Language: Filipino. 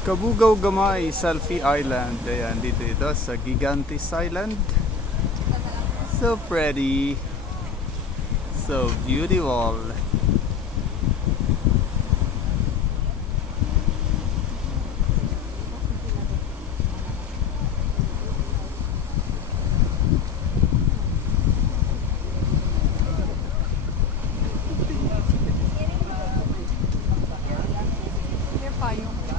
Kabugao Gamay, Selfie Island. Ayan, dito ito sa Gigantes Island. So pretty. So beautiful. May payong.